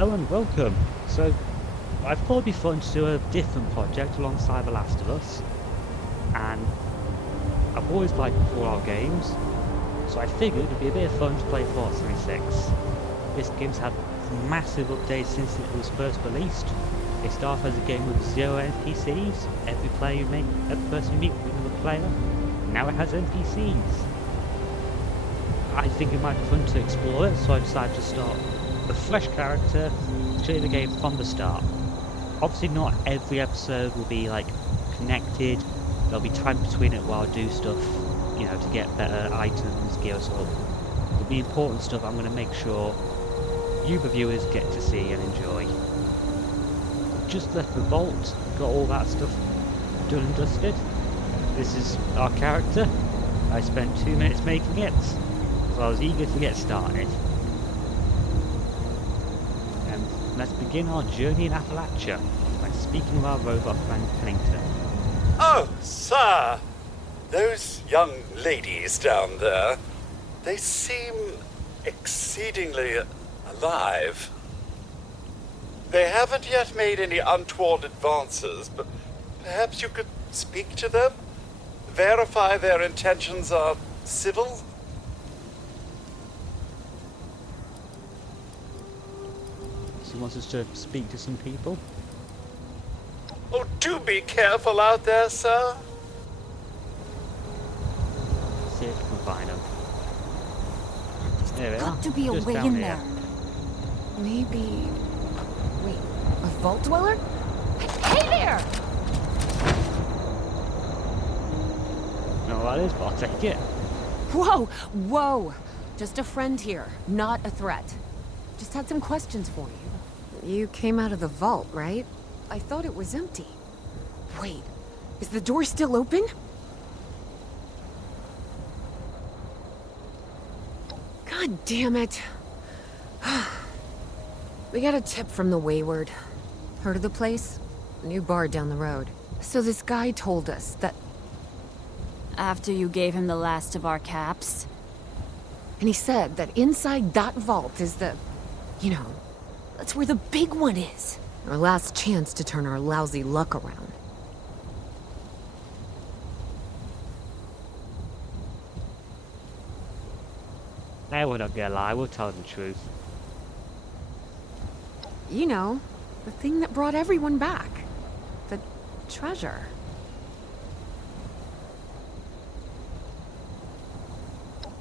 Hello and welcome. So, I thought it'd be fun to do a different project alongside The Last of Us, and I've always liked Fallout games, so I figured it'd be a bit of fun to play Fallout 76. This game's had massive updates since it was first released. It started as a game with 0 NPCs, every person you meet with another player. Now it has NPCs. I think it might be fun to explore it, so I decided to start a fresh character, show you the game from the start. Obviously not every episode will be like connected, there'll be time between it while I do stuff, you know, to get better items, gear us up. The important stuff I'm going to make sure you the viewers get to see and enjoy. Just left the vault, got all that stuff done and dusted. This is our character. I spent 2 minutes making it, so I was eager to get started. Let's begin our journey in Appalachia by speaking with our robot friend Pennington. Oh, sir! Those young ladies down there, they seem exceedingly alive. They haven't yet made any untoward advances, but perhaps you could speak to them? Verify their intentions are civil? She wants us to speak to some people. Oh, do be careful out there, sir. See if we can find them. There we are. Got to be a Just way down in here. there. Maybe... Wait, a vault dweller? Hey there! No, that is, but I'll take it. Whoa, whoa! Just a friend here, not a threat. Just had some questions for you. You came out of the vault, right? I thought it was empty. Wait, is the door still open? God damn it. We got a tip from the Wayward. Heard of the place? New bar down the road. So this guy told us that... After you gave him the last of our caps? And he said that inside that vault is the... You know, that's where the big one is. Our last chance to turn our lousy luck around. Now we're not gonna lie, we'll tell the truth. You know, the thing that brought everyone back. The treasure.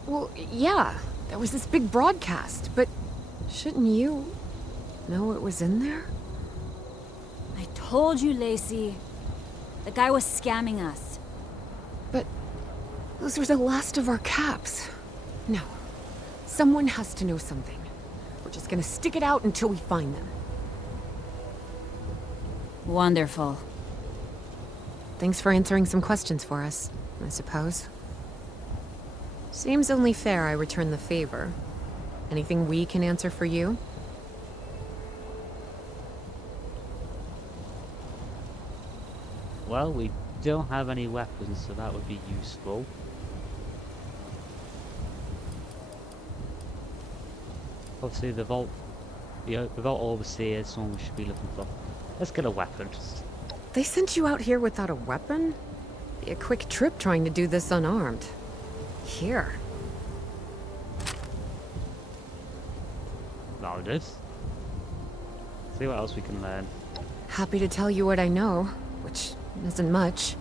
Well, yeah, there was this big broadcast, but shouldn't you know it was in there? I told you, Lacey. The guy was scamming us. But those were the last of our caps. No, someone has to know something. We're just gonna stick it out until we find them. Wonderful. Thanks for answering some questions for us, I suppose. Seems only fair I return the favor. Anything we can answer for you? Well, we don't have any weapons, so that would be useful. Obviously the vault overseer is someone we should be looking for. Let's get a weapon. They sent you out here without a weapon? Be a quick trip trying to do this unarmed. Here. That'll do. See what else we can learn. Happy to tell you what I know, which isn't much.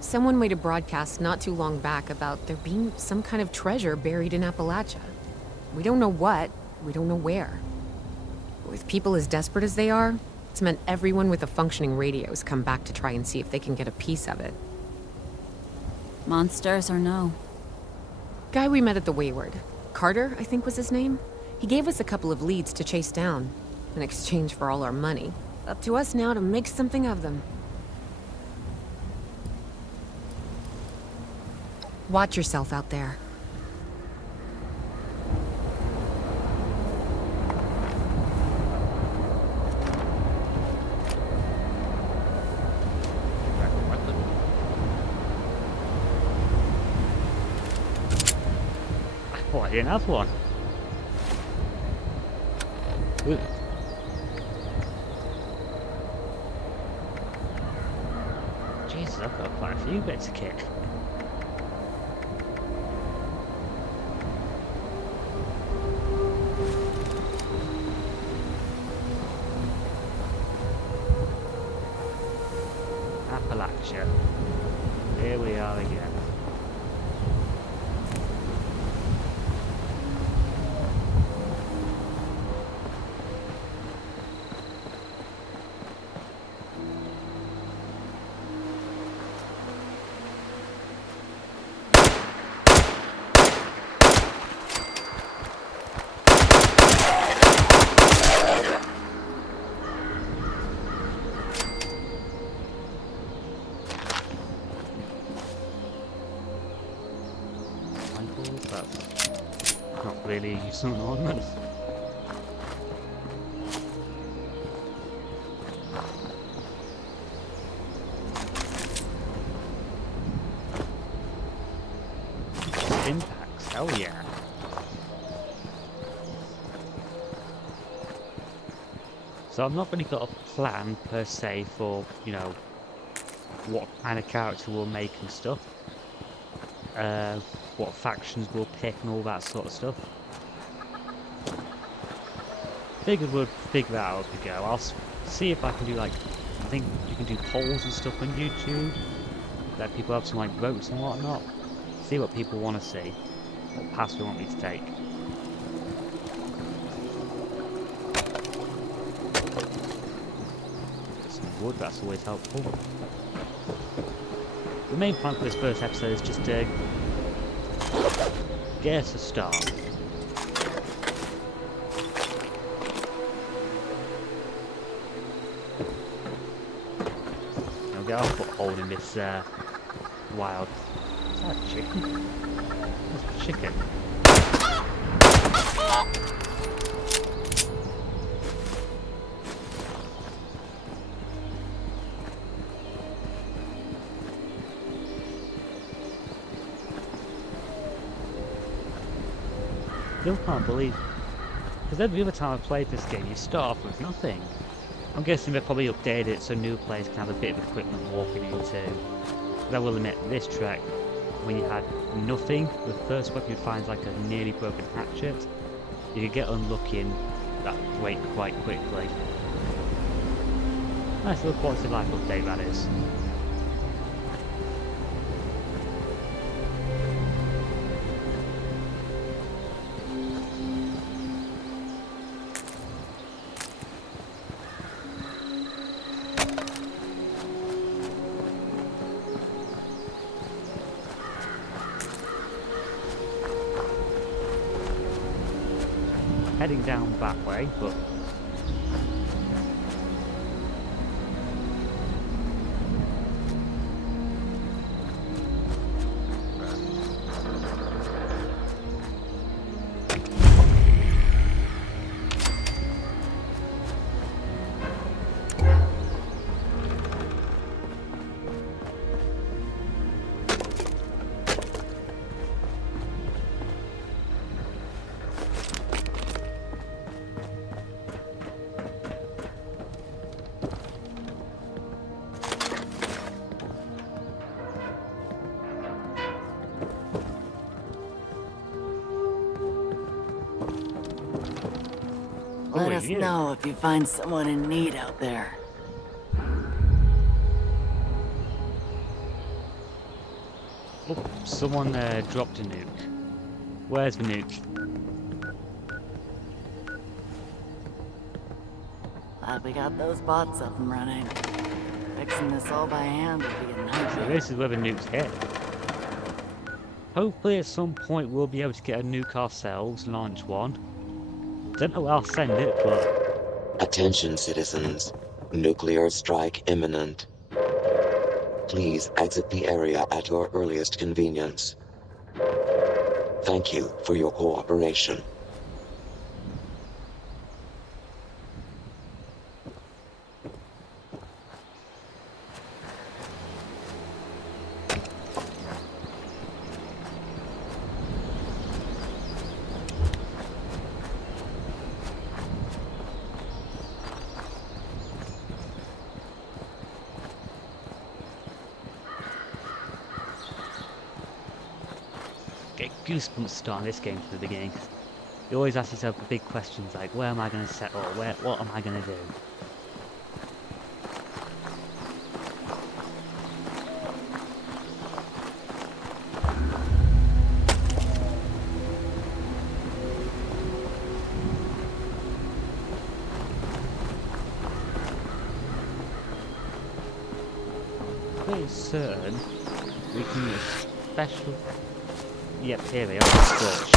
Someone made a broadcast not too long back about there being some kind of treasure buried in Appalachia. We don't know what, we don't know where. With people as desperate as they are, it's meant everyone with a functioning radio has come back to try and see if they can get a piece of it. Monsters or no? Guy we met at the Wayward. Carter, I think was his name. He gave us a couple of leads to chase down, in exchange for all our money. Up to us now to make something of them. Watch yourself out there. Oh, I didn't have one. Jesus, I've got quite a few bits of kit. Appalachia. Here we are again. That's not really a useful ornament. Impacts, hell yeah. So I've not really got a plan per se for, you know, what kind of character we'll make and stuff. What factions we'll pick and all that sort of stuff. Figured we'd figure that out as we go. I'll see if I can do like, I think you can do polls and stuff on YouTube. Let people have some like votes and whatnot. See what people want to see. What path they want me to take. Get some wood, that's always helpful. The main plan for this first episode is just to get us a start. I'll get our foothold in this wild. Is that a chicken? That's a chicken. Still can't believe, because every other time I've played this game you start off with nothing. I'm guessing they've probably updated it so new players can have a bit of equipment walking into. But I will admit, this track, when you had nothing, the first weapon you'd find is like a nearly broken hatchet. You could get unlucky in that rate quite quickly. Nice little quality of life update that is. Heading down that way, but Let us yeah. know if you find someone in need out there. oh, someone dropped a nuke. Where's the nuke? Glad we got those bots up and running. Fixing this all by hand would be a So nightmare. this is where the nuke's hit. Hopefully at some point we'll be able to get a nuke ourselves, launch one. Don't know where I'll send it, but Attention, citizens. Nuclear strike imminent. Please exit the area at your earliest convenience. Thank you for your cooperation. get goosebumps starting this game from the beginning. You always ask yourself the big questions like, where am I going to settle? What am I going to do? Pretty certain we can use special. Yep, here we are. Scorch.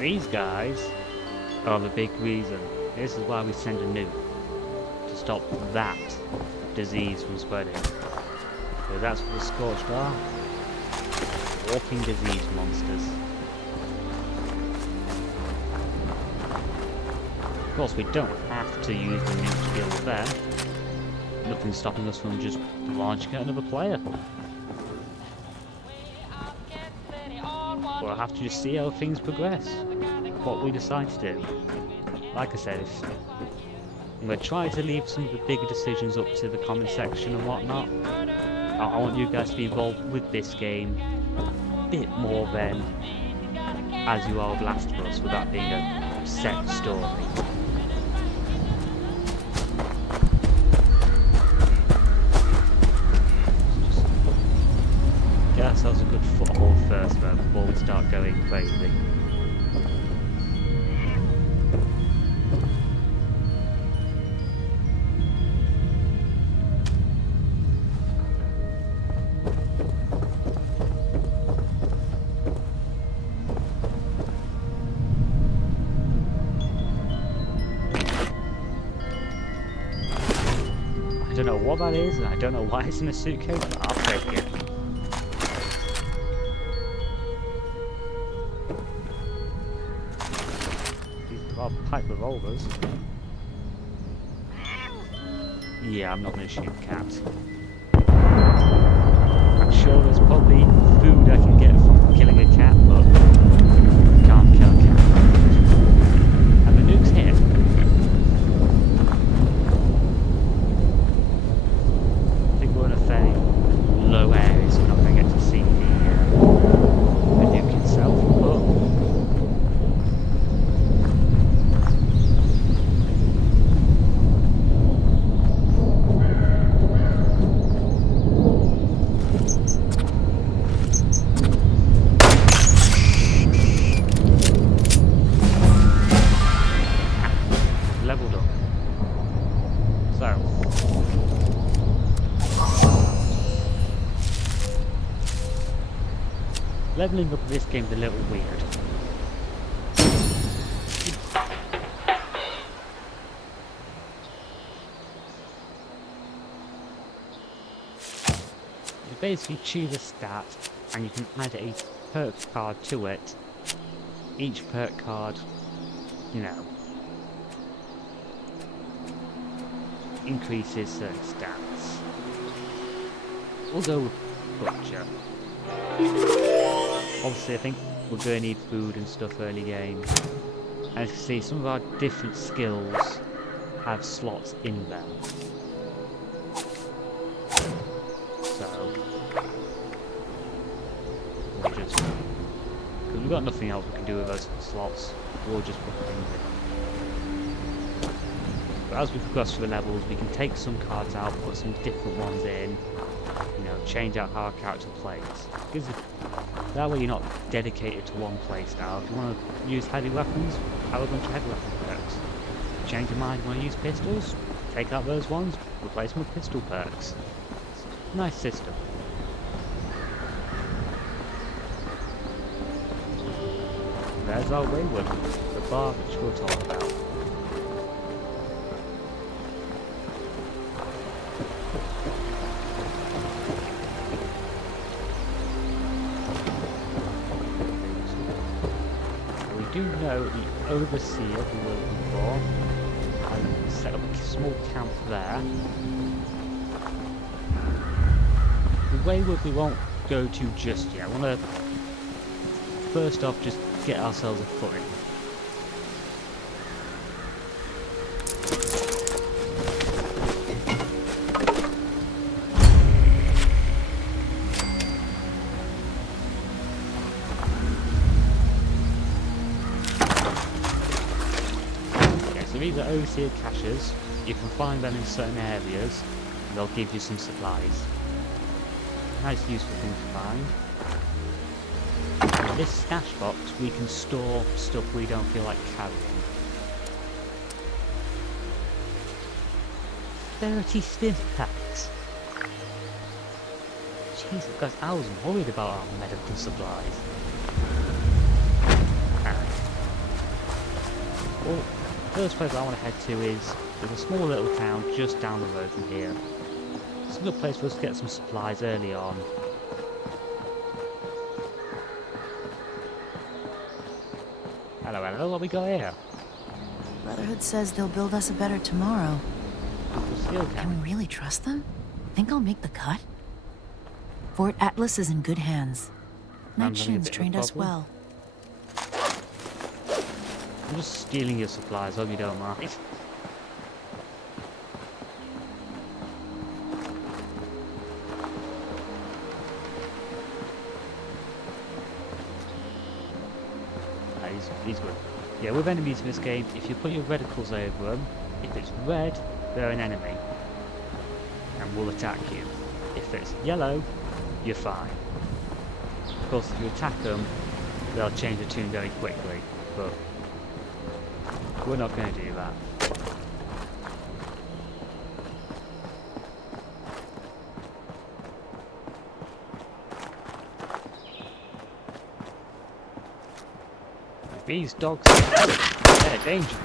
These guys are the big reason. This is why we send a nuke, to stop that disease from spreading. So that's what the Scorched are. Walking disease monsters. Of course, we don't have to use the nuke to deal with them. Nothing's stopping us from just launching at another player. We'll have to just see how things progress, what we decide to do. Like I said, I'm going to try to leave some of the bigger decisions up to the comment section and whatnot. I want you guys to be involved with this game a bit more than as you are with Last of Us, with that being a set story. Get ourselves a good foothold first though, before we start going crazy. I don't know what that is, and I don't know why it's in a suitcase, but I'll take it. Pipe revolvers. Yeah, I'm not going to shoot cats. I'm sure there's probably food I can get from killing a cat, but can't kill a cat. And the nuke's here. I think we're in a fairly low area, so we're not going to get to see the nuke itself, but leveled up. So leveling up this game's a little weird. You basically choose a stat and you can add a perk card to it. Each perk card, you know, increases certain stats. We'll go with Butcher. Obviously, I think we're going to need food and stuff early game. And as you can see, some of our different skills have slots in them. So, we'll just, because we've got nothing else we can do with those slots, we'll just put things in. But as we progress through the levels, we can take some cards out, put some different ones in, you know, change out how our character plays. Because that way you're not dedicated to one playstyle. If you want to use heavy weapons, have a bunch of heavy weapon perks. Change your mind, you want to use pistols, take out those ones, replace them with pistol perks. It's a nice system. There's our Wayward, the bar which we'll talk about. do know the overseer who we're looking for. I set up a small camp there. The Wayward we won't go to just yet. I want to first off just get ourselves a footing. So these are overseer caches. You can find them in certain areas. They'll give you some supplies. Nice useful thing to find. In this stash box we can store stuff we don't feel like carrying. 30 stiff packs. Jesus guys, I was worried about our medical supplies. Well, first place I want to head to is there's a small little town just down the road from here. It's a good place for us to get some supplies early on. Hello, hello, what we got here? Brotherhood says they'll build us a better tomorrow. Skill Can camp. we really trust them? Think I'll make the cut? Fort Atlas is in good hands. I'm Night having a Shin's bit of a trained us problem. well. I'm just stealing your supplies, hope you don't mind. He's good. Yeah, with enemies in this game, if you put your reticles over them, if it's red, they're an enemy and will attack you. If it's yellow, you're fine. Of course, if you attack them, they'll change the tune very quickly, but we're not going to do that. These dogs, they're dangerous.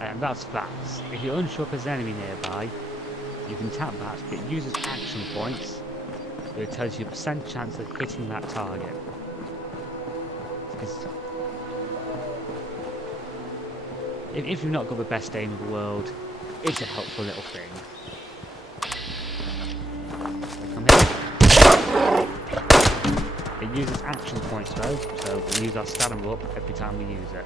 And that's facts. If you're unsure if there's an enemy nearby, you can tap that, it uses action points, but it tells you a % chance of hitting that target. Because if you've not got the best aim in the world, it's a helpful little thing. Come here. It uses action points though, so we use our stamina up every time we use it.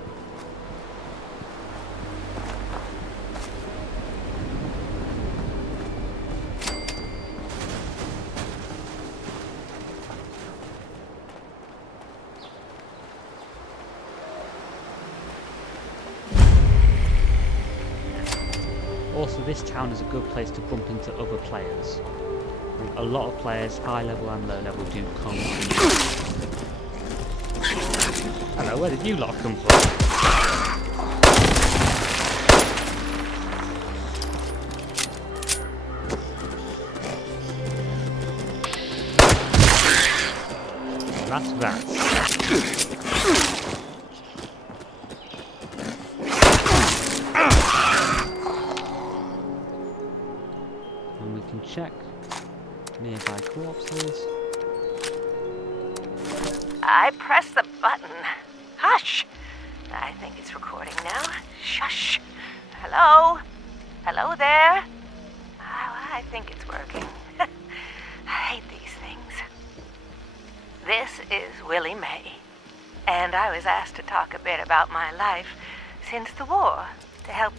Also, this town is a good place to bump into other players. A lot of players, high level and low level, do come to. Hello, where did you lot come from? That's that. Check nearby corpses. I pressed the button. Hush! I think it's recording now. Shush! Hello? Hello there? Oh, I think it's working. I hate these things. This is Willie Mae, and I was asked to talk a bit about my life since the war to help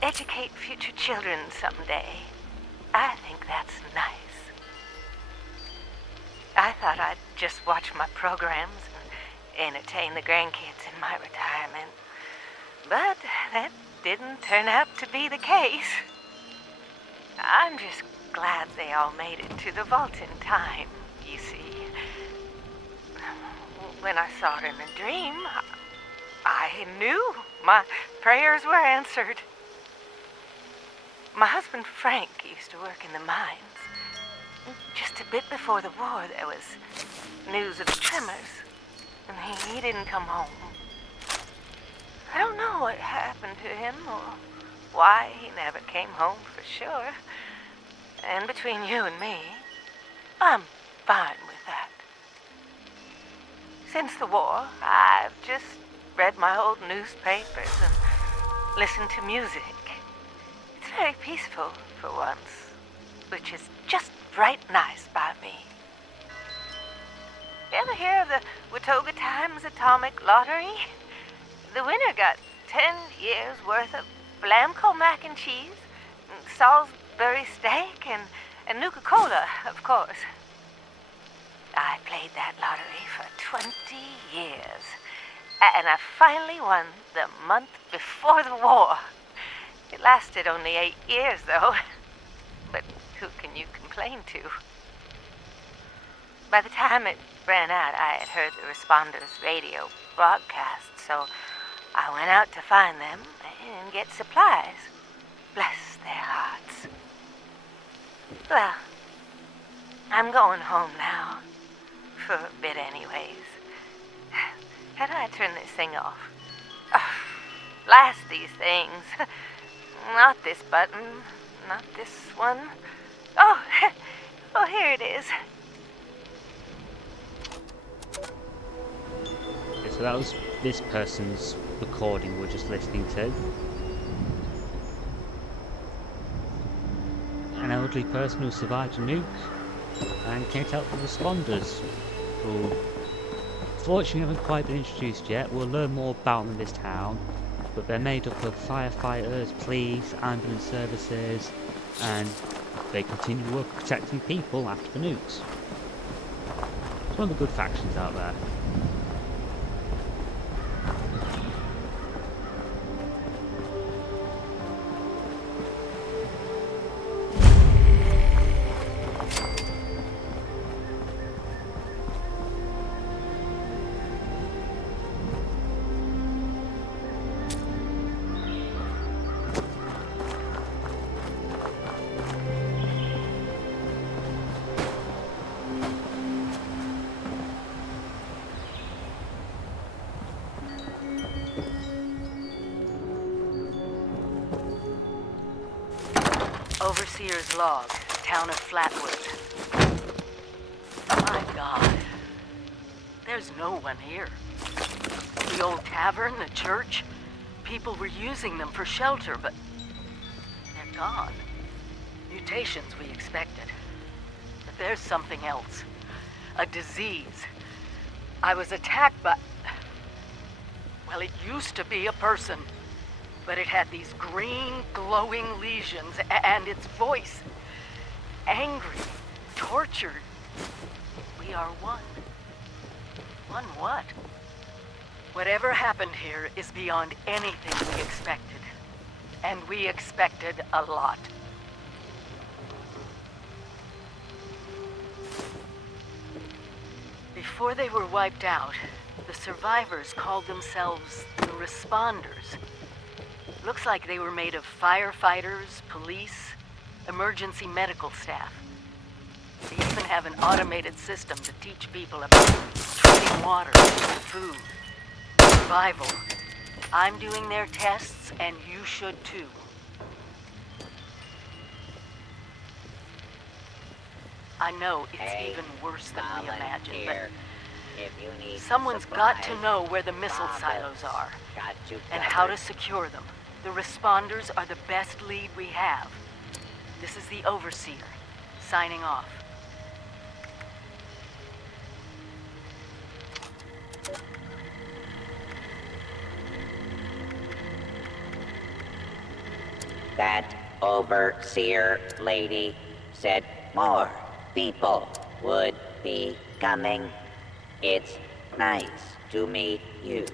educate future children someday. I think that's nice. I thought I'd just watch my programs and entertain the grandkids in my retirement. But that didn't turn out to be the case. I'm just glad they all made it to the vault in time, you see. When I saw her in a dream, I knew my prayers were answered. My husband Frank used to work in the mines. Just a bit before the war, there was news of the tremors, and he didn't come home. I don't know what happened to him or why he never came home for sure. And between you and me, I'm fine with that. Since the war, I've just read my old newspapers and listened to music. It's very peaceful for once, which is just right nice by me. You ever hear of the Watoga Times Atomic Lottery? The winner got 10 years worth of Blamco mac and cheese, and Salisbury steak, and Nuka-Cola, of course. I played that lottery for 20 years, and I finally won the month before the war. It lasted only 8 years, though. But who can you complain to? By the time it ran out, I had heard the responders' radio broadcast, so I went out to find them and get supplies. Bless their hearts. Well, I'm going home now. For a bit anyways. How do I turn this thing off? Oh, blast these things. Not this button. Not this one. Oh, oh, here it is. Okay, so that was this person's recording we're just listening to. An elderly person who survived a nuke and came to help the responders, who fortunately haven't quite been introduced yet. We'll learn more about them in this town, but they're made up of firefighters, police, ambulance services, and they continue to work protecting people after the nukes. It's one of the good factions out there. Overseer's log, town of Flatwood. My God. There's no one here. The old tavern, the church, people were using them for shelter, but they're gone. Mutations we expected. But there's something else. A disease. I was attacked by... Well, it used to be a person. But it had these green, glowing lesions, and its voice. Angry, tortured. We are one. One what? Whatever happened here is beyond anything we expected. And we expected a lot. Before they were wiped out, the survivors called themselves the Responders. Looks like they were made of firefighters, police, emergency medical staff. They even have an automated system to teach people about treating water, food, survival. I'm doing their tests, and you should too. I know it's even worse than we imagined, but someone's got to know where the missile silos are and how to secure them. The Responders are the best lead we have. This is the Overseer, signing off. That Overseer lady said more people would be coming. It's nice to meet you.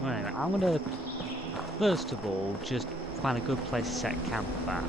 Right, I'm gonna first of all just find a good place to set camp at.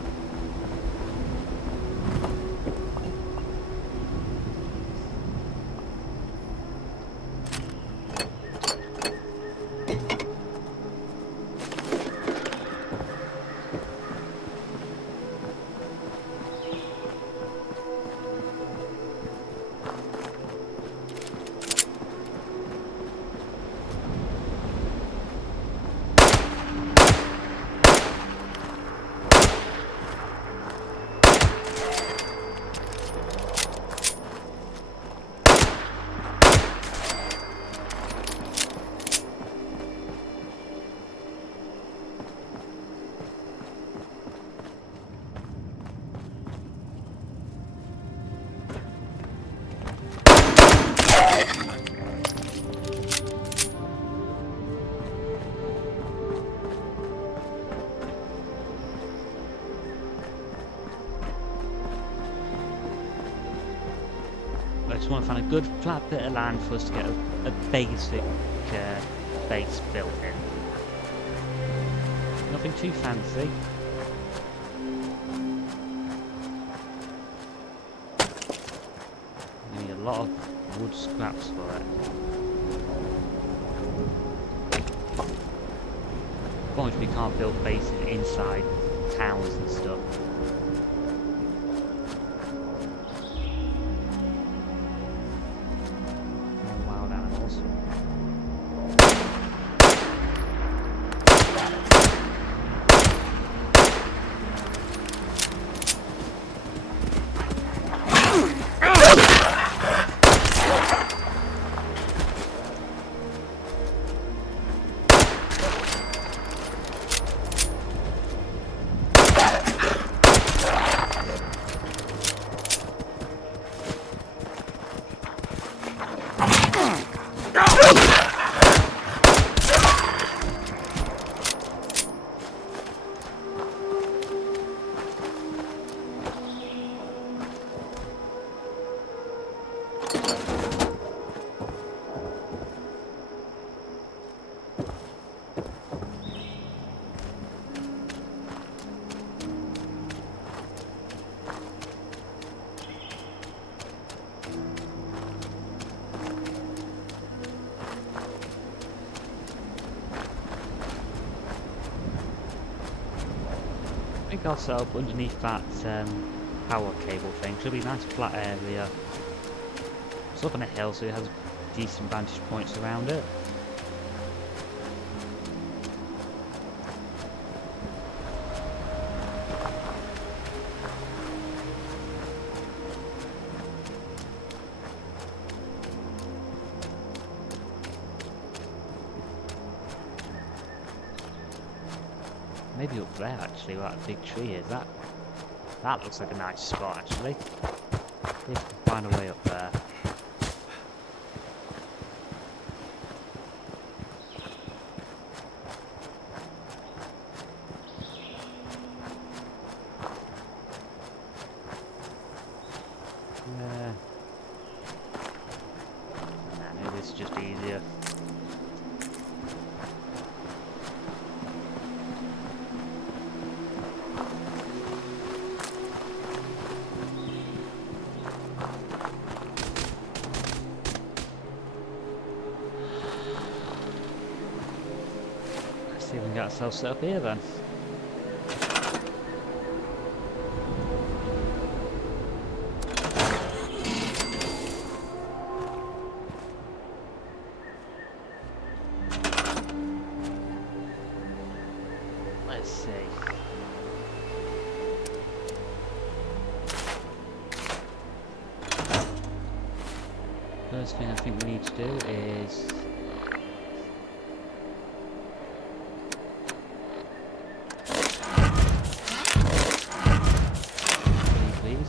just want to find a good flat bit of land for us to get a basic base built in. Nothing too fancy. You need a lot of wood scraps for it. Unfortunately, we can't build bases inside towns and stuff. Wild animals. I think I'll set up underneath that power cable thing. Should be a nice flat area. It's up on a hill, so it has decent vantage points around it. Maybe up there actually, where that big tree is. That looks like a nice spot actually. See if we can find a way up there. Maybe this is just easier. See if we can get ourselves set up here then. Let's see. First thing I think we need to do is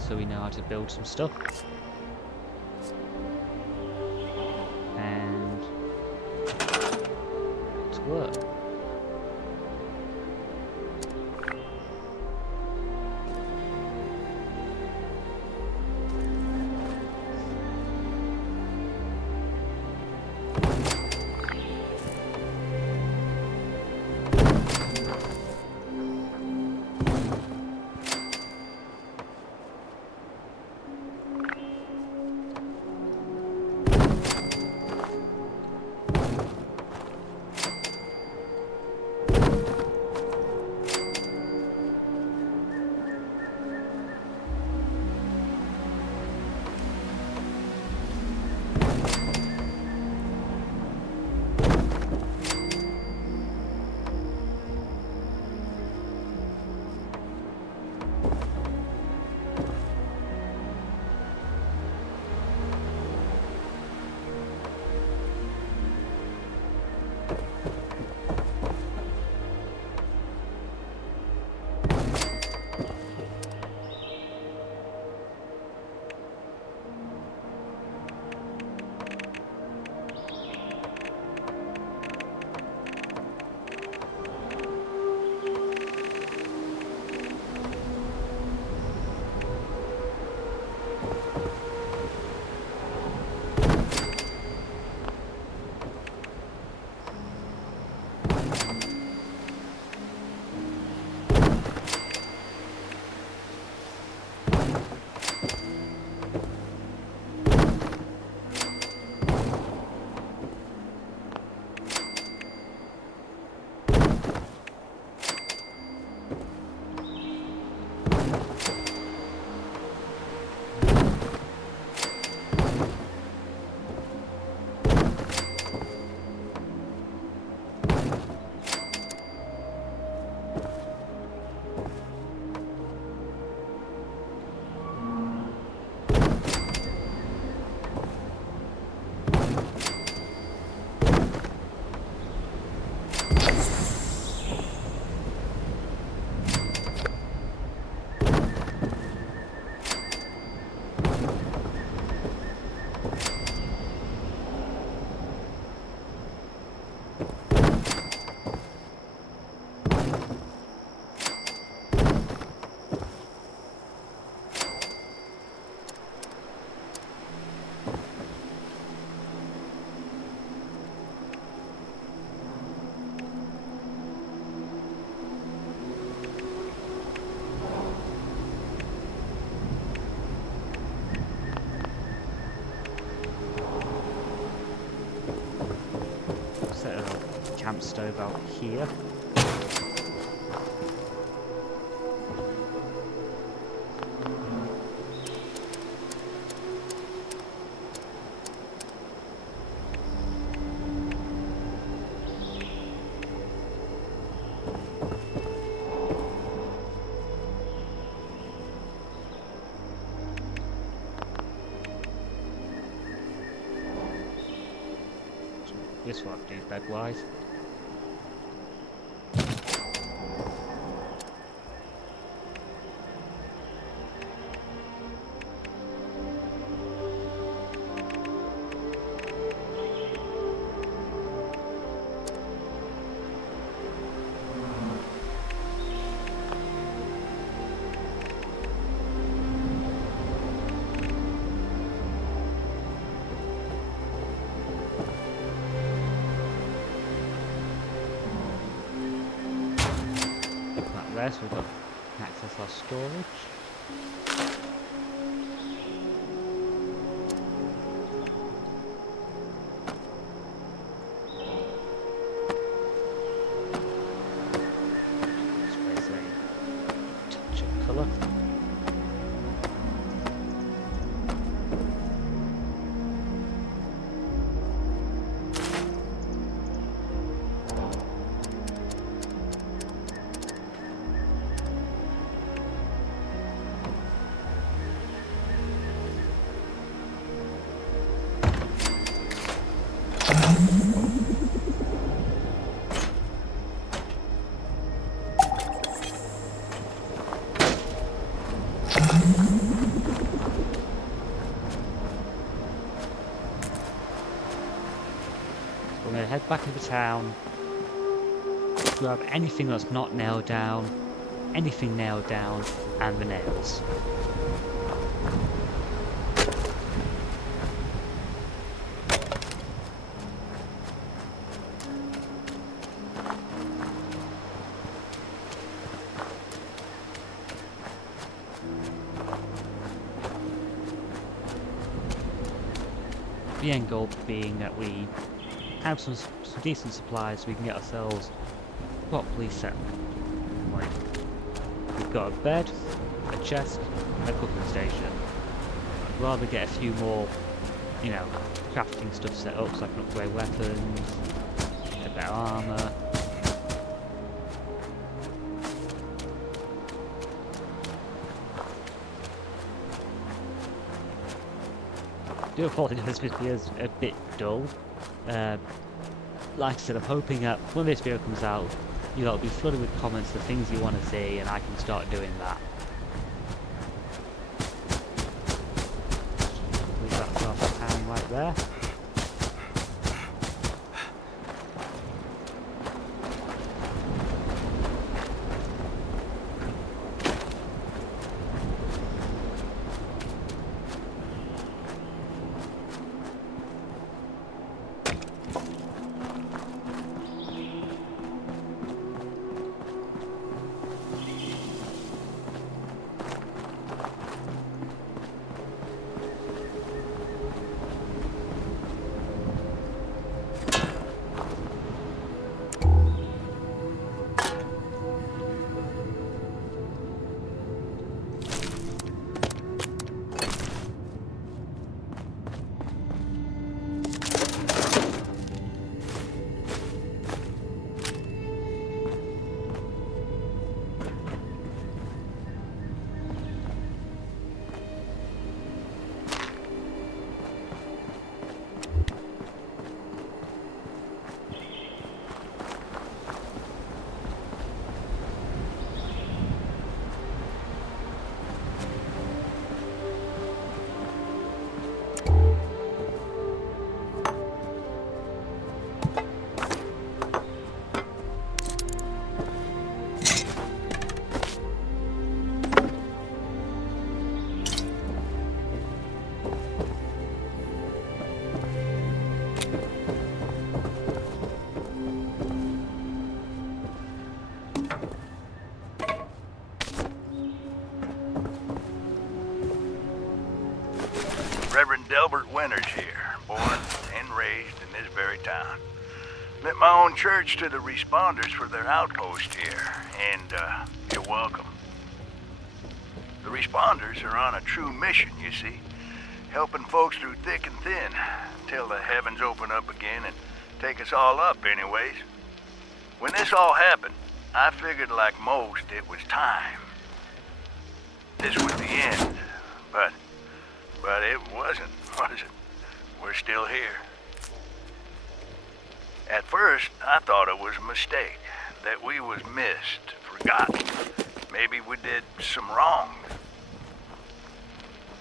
so we know how to build some stuff. And to work. stove out here. This won't do bed-wise. So we've got access our storage. Sprays a touch of colour. We're going to head back into town, grab anything that's not nailed down, anything nailed down, and the nails. The end goal being that we have some decent supplies so we can get ourselves properly set. Like, we've got a bed, a chest, and a cooking station. I'd rather get a few more, you know, crafting stuff set up so I can upgrade weapons, get better armour. I do apologise, this video is a bit dull. Like I said, I'm hoping that when this video comes out, you lot will be flooded with comments, the things you want to see, and I can start doing that. Leave that off the pan right there. Reverend Delbert Winters here, born and raised in this very town. Met my own church to the responders for their outpost here, and you're welcome. The responders are on a true mission, you see, helping folks through thick and thin until the heavens open up again and take us all up anyways. When this all happened, I figured like most it was time. This was the end, but it wasn't, was it? We're still here. At first, I thought it was a mistake, that we was missed, forgotten. Maybe we did some wrong.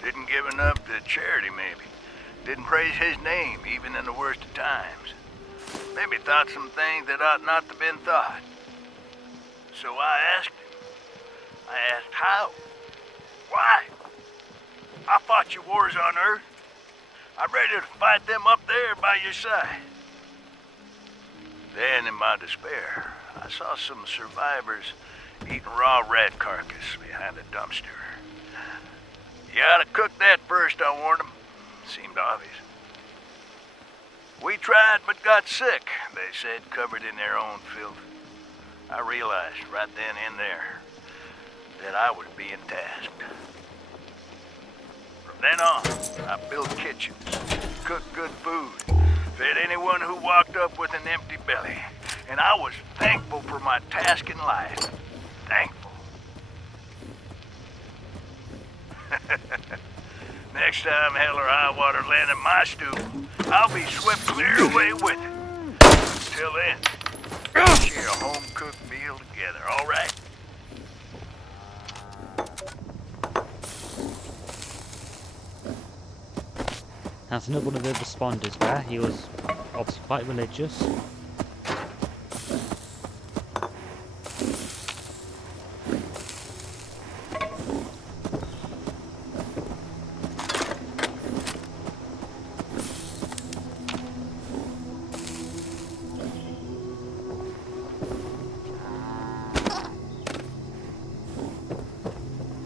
Didn't give enough to charity, maybe. Didn't praise his name, even in the worst of times. Maybe thought some things that ought not to have been thought. So I asked him. I asked how. Why? I fought your wars on Earth. I'm ready to fight them up there by your side. Then, in my despair, I saw some survivors eating raw rat carcass behind a dumpster. You ought to cook that first, I warned them. Seemed obvious. We tried but got sick, they said, covered in their own filth. I realized right then and there that I was being tasked. From then on, I built kitchens, cooked good food, fed anyone who walked up with an empty belly, and I was thankful for my task in life. Thankful. Next time hell or high water land in my stew, I'll be swept clear away with it. Till then, we'll share a home-cooked meal together, all right? That's another one of the responders there. He was obviously quite religious.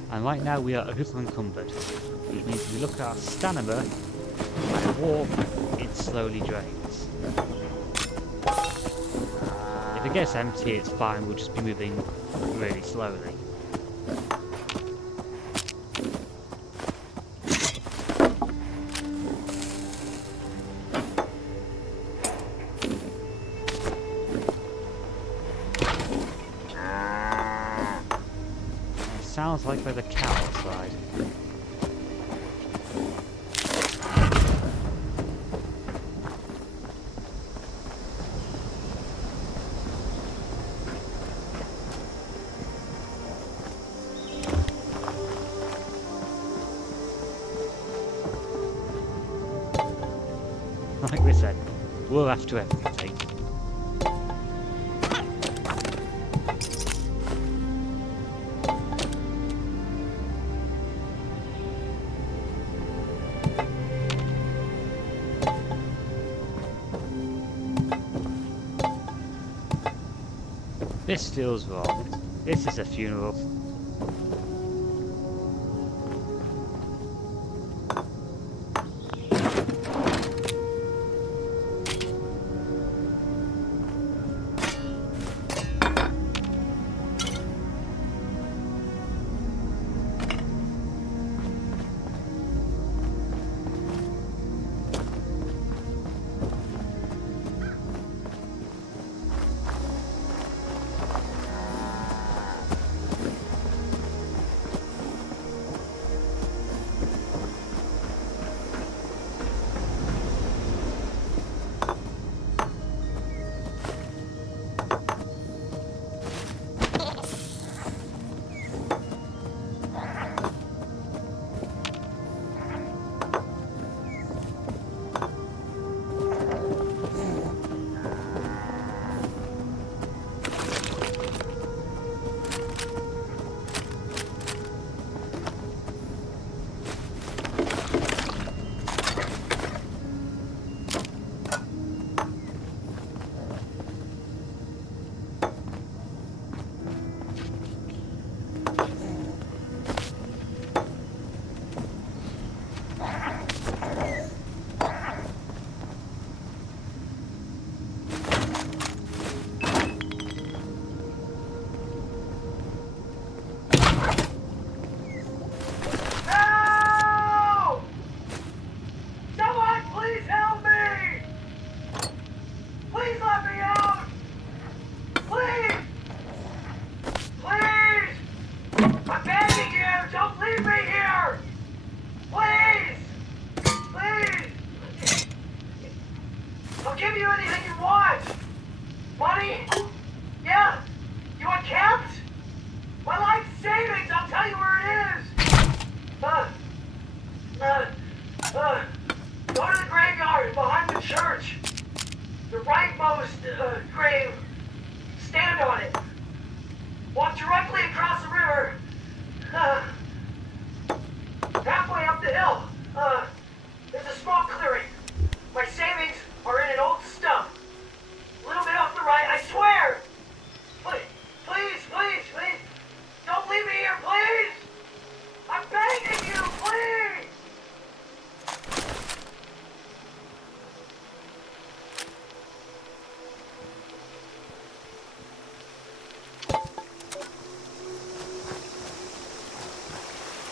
And right now we are unencumbered, which means if we look at our stamina, my warp, it slowly drains. If it gets empty, it's fine, we'll just be moving really slowly. It sounds like there's a cow outside. Like we said, we're after everything. This feels wrong. This is a funeral.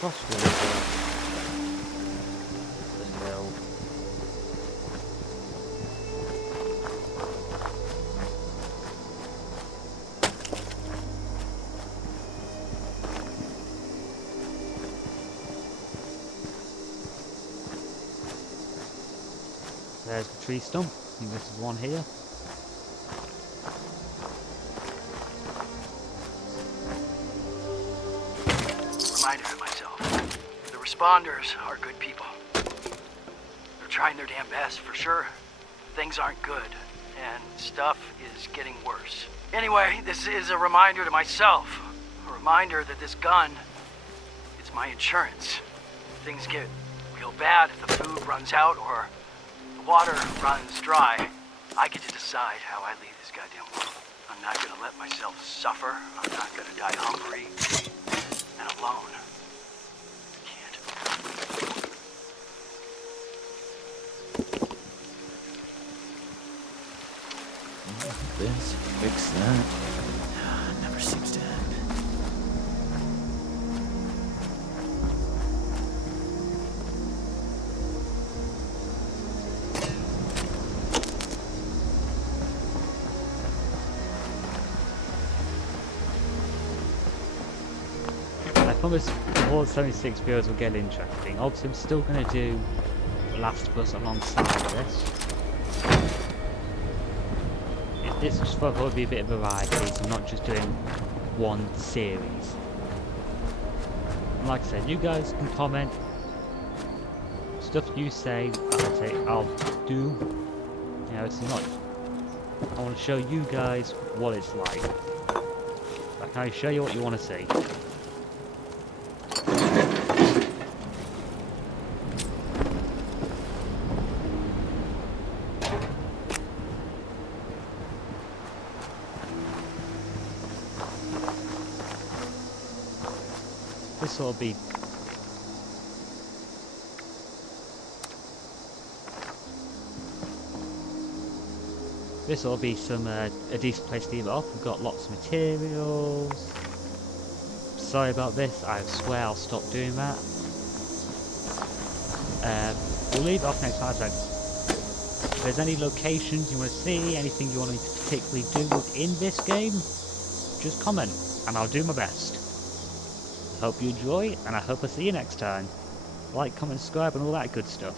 crossroads. The mill. There's the tree stump. I think this is one here. Reminded of myself. The responders are good people. They're trying their damn best, for sure. Things aren't good, and stuff is getting worse. Anyway, this is a reminder to myself. A reminder that this gun is my insurance. Things get real bad if the food runs out or the water runs dry. I get to decide how I leave this goddamn world. I'm not gonna let myself suffer. I'm not gonna die hungry and alone. I can't. This, fix that. Never seems to end. I promise all 76 videos will get interesting. Obviously I'm still going to do Last of Us alongside this. This is for probably a bit of variety, so I'm not just doing one series. And like I said, you guys can comment. Stuff you say, I'll do. You know, it's not... I want to show you guys what it's like. I can only show you what you want to see. This will be some a decent place to leave it off. We've got lots of materials. Sorry about this. I swear I'll stop doing that. We'll leave it off next time. If there's any locations you want to see, anything you want me to particularly do within this game, just comment and I'll do my best. Hope you enjoy, and I hope I see you next time. Like, comment, subscribe, and all that good stuff.